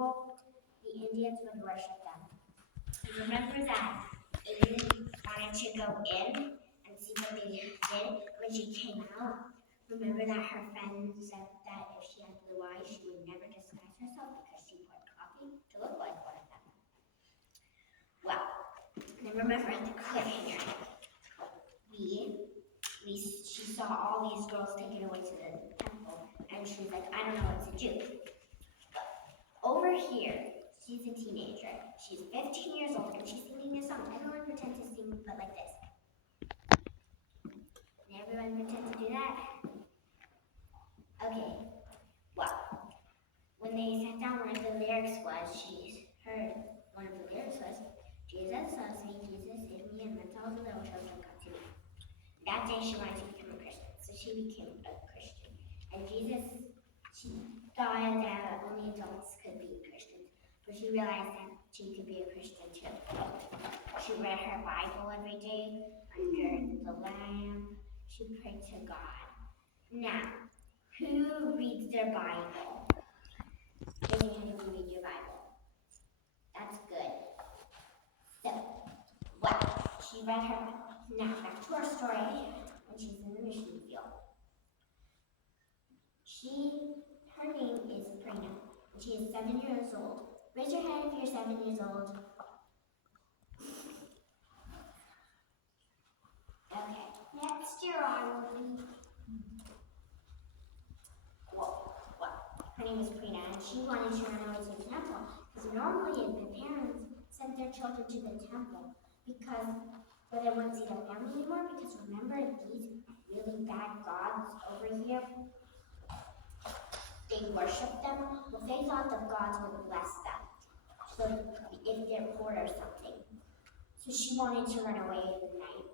people, the Indians would worship them. Remember that Amy wanted to go in and see what they did when she came out? Remember that her friend said that if she had blue eyes, she would never disguise herself because she put coffee to look like one of them. Well, then remember at the cliffhanger, she saw all these girls taken away to the temple, and she was like, I don't know what to do. Over here, she's a teenager. She's 15 years old, and she's singing a song. Everyone pretend to sing, but like this. And everyone pretend to do that. Okay, well, when they sat down, one of the lyrics was, she heard one of the lyrics was, Jesus loves me, Jesus saved me, and that's all the little children come to me. That day she wanted to become a Christian, so she became a Christian. And she thought that only adults could be Christians, but she realized that she could be a Christian too. She read her Bible every day under the lamp. She prayed to God. Now, who reads their Bible? Raise your hand if you read your Bible. That's good. So, well, she read her. Now, back to our story. When she's in the mission field, her name is Prina, and she is 7 years old. Raise your hand if you're 7 years old. Okay. Next, your honor. Her name is Prina, and she wanted to run away to the temple because normally the parents sent their children to the temple where they wouldn't see their family anymore. Because remember these really bad gods over here? They worship them. Well, they thought the gods would bless them. So if they're poor or something. So she wanted to run away at night.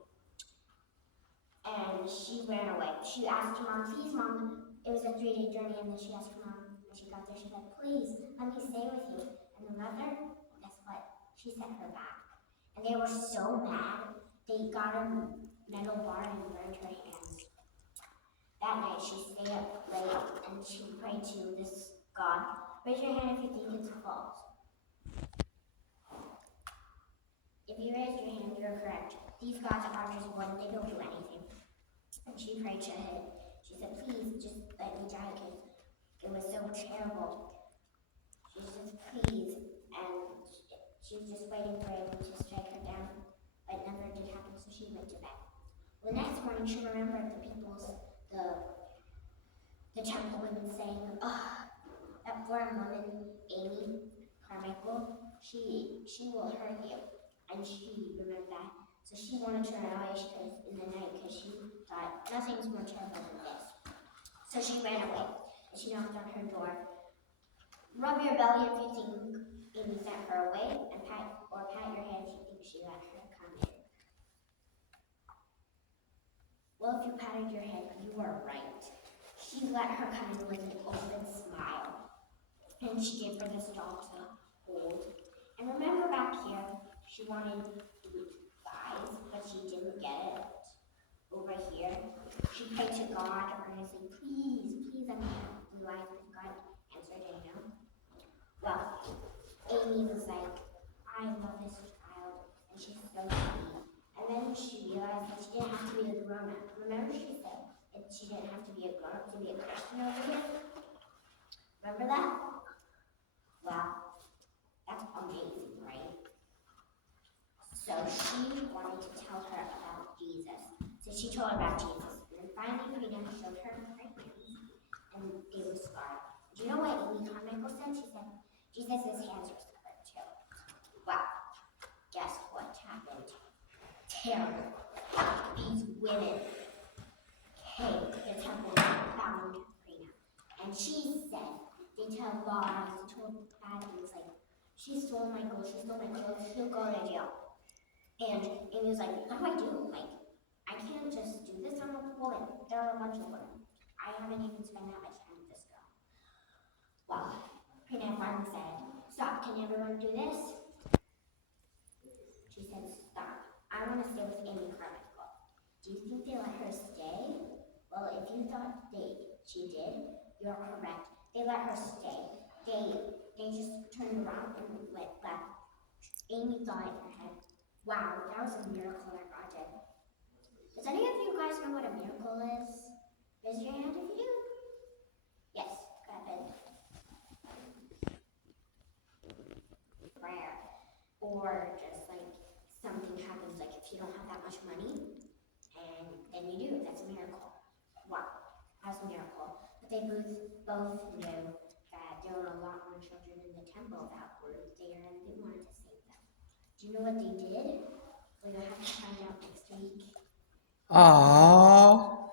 And she ran away. She asked her mom, please mom, it was a 3-day journey, and then she asked her mom, when she got there, she said, please, let me stay with you. And the mother, guess what? She sent her back. And they were so mad, they got a metal bar and burned her hands. That night, she stayed up late, and she prayed to this God. Raise your hand if you think it's false. If you raise your hand, you're correct. These gods are just one, they don't do anything. And she prayed to him. She said, please, just let me die, because it was so terrible. She said, please, and she was just waiting for him to strike her down, but it never did happen, so she went to bed. The next morning, she remembered the temple women saying, that foreign woman, Amy Carmichael, she will hurt you. And she remembered that. So she wanted to run away in the night because she thought nothing's more terrible than this. So she ran away and she knocked on her door. Rub your belly if you think Amy sent her away, and pat your head if you think she let her come in. Well, if you patted your head, you were right. She let her come in with an open smile, and she gave her this doll to hold. And remember back here, she wanted eyes, but she didn't get it. Over here, she prayed to God earnestly, please, let me have blue eyes, but God answered her no. Well, Amy was like, I love this child, and she's so sweet. And then she realized that she didn't have to be a grown-up. Remember she said she didn't have to be a grown-up to be a Christian over here? Remember that? Well, that's amazing, right? So she wanted to tell her about Jesus. So she told her about Jesus. And then finally, Prina showed her her hands, and they were scarred. Do you know what Amy Carmichael said? She said, Jesus' hands were scarred too. Well, guess what happened? Terrible. These women came to the temple and found Prina. And she said, they tell lies, they told bad things like, she stole my clothes, she'll go to jail. And Amy was like, what do I do? Like, I can't just do this. I'm a woman. There are a bunch of women. I haven't even spent that much time with this girl. Well, Prina finally said, stop, can everyone do this? She said, stop. I want to stay with Amy Carmichael. Do you think they let her stay? Well, if you thought she did, you're correct. They let her stay. They they just turned around and left. Amy thought in her head, wow, that was a miracle that God did. Does any of you guys know what a miracle is? Raise your hand if you do. Yes, go ahead. Prayer. Or just like something happens, like if you don't have that much money, and then you do, that's a miracle. Wow, that's a miracle. But they both knew that there were a lot more children in the temple that were there and they wanted to save them. Do you know what they did? Well, you'll have to find out next week. Aww.